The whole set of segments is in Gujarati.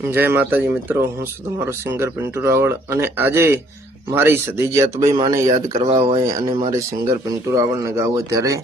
જય માતાજી મિત્રો, હું છું તમારો સિંગર પિન્ટુ રાવળ અને આજે મારી સદીજી અતભાઈ માને યાદ કરવા હોય અને મારે સિંગર પિન્ટુ રાવળને ગાવું હોય ત્યારે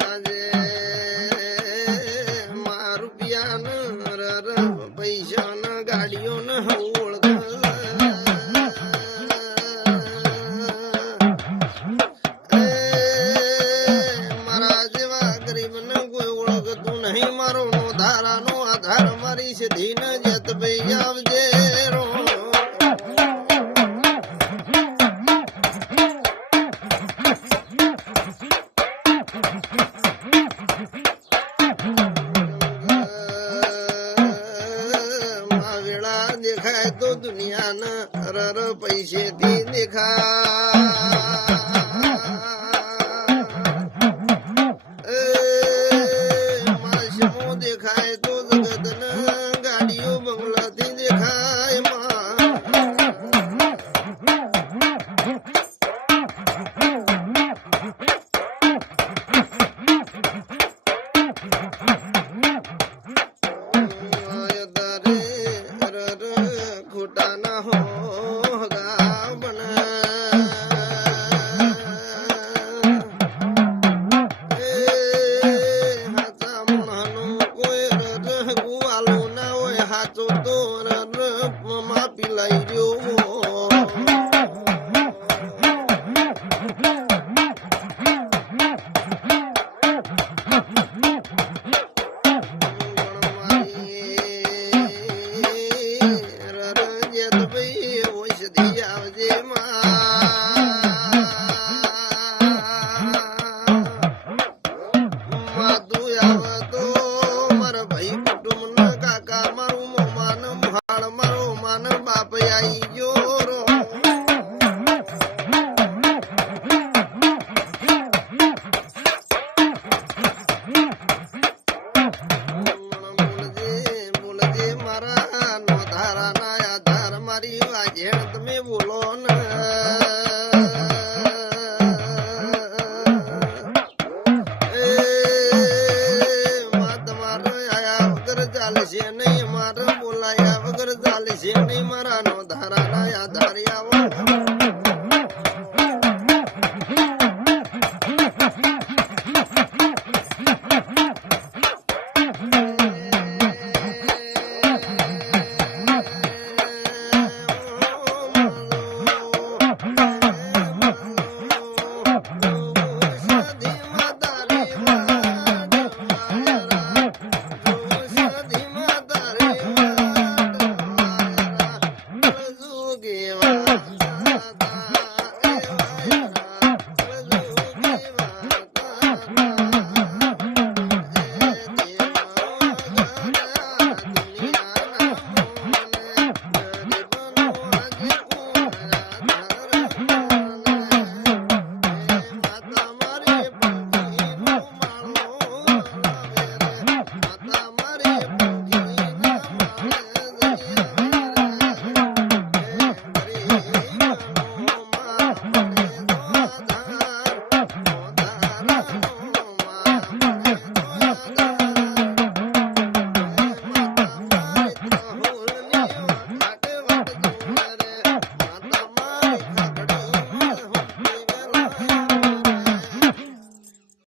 આજે માં રૂપિયા પૈસા ને ગાડીઓ ને ઓળખ મારા જેવા ગરીબ ને કોઈ ઓળખતું નહીં મારો નો ધારાનો આધાર મારી સીધી ને જત ભાઈ આવજે રો વેળા દેખાય તો દુનિયાના રર પૈસેથી દેખાય દેખાય તો જગત ગાડીઓ બંગલાથી દેખાય ખોટા ના હો ગા હાચા મણનું કોઈ ગુવાલો ના હોય હાચો તો માપી લઈ ગયો બાપ આઈ ગયો રો બોલજે મારા નો ધારા ના આધાર મારી વાજેણ તમે બોલો ને તમારે આયા વગર ચાલશે નહીં મારે બોલાયા વગર ચાલશે નહીં મારા નો ધારા ના આધાર